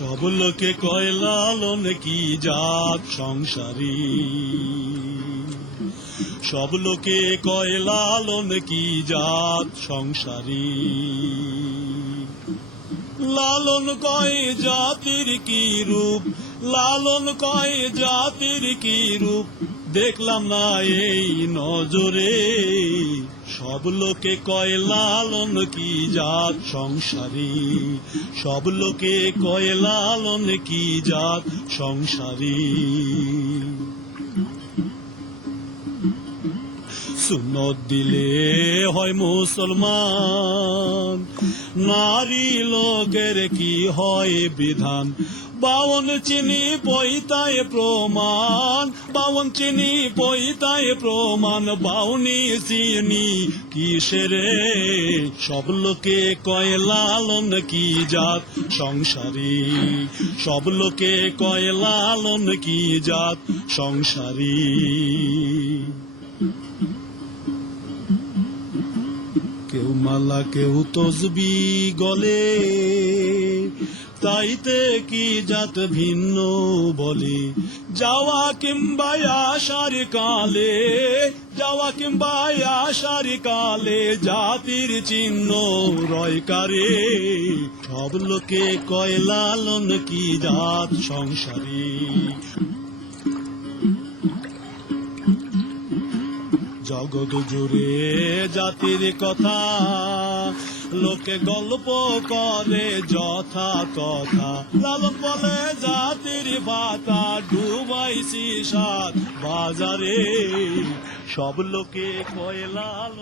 সব লোকে কয় লালন কি জাত সংসারী, সব লোকে কয় লালন কি জাত সংসারী। লালন কয় জাতির কি রূপ, লালন কয় জাতির কি রূপ, দেখলাম না এই নজরে। সব লোকে কয় লালন কি জাত সংসারী, সব লোকে কয় লালন কি জাত সংসারী। সুন্নত দিলে হয় মুসলমান, নারী লোকের কি হয় বিধান। বাউন চিনি পৈতায় প্রমাণ, বাউন চিনি পৈতায় প্রমাণ, বাউনি চিনি কিসেরে। সব লোকে কয় লালন কি জাত সংসারী, সব লোকে কয় লালন কি জাত সংসারী। কেউ মালা কেউ তসবি গলে, তাইতে কি জাত ভিন্ন বলে। যাওয়া কিংবা আসার কালে, যাওয়া কিংবা আসার কালে, জাতির চিহ্ন রয় কারে। সব লোকে কয় লালন কি জাত সংসারী। জগৎ জুড়ে জাতির কথা, লোকে গল্প করে যথা তথা। লালন বলে জাতির ভাতা, ডুবাইছি সাত বাজারে। সব লোকে কয় লালন।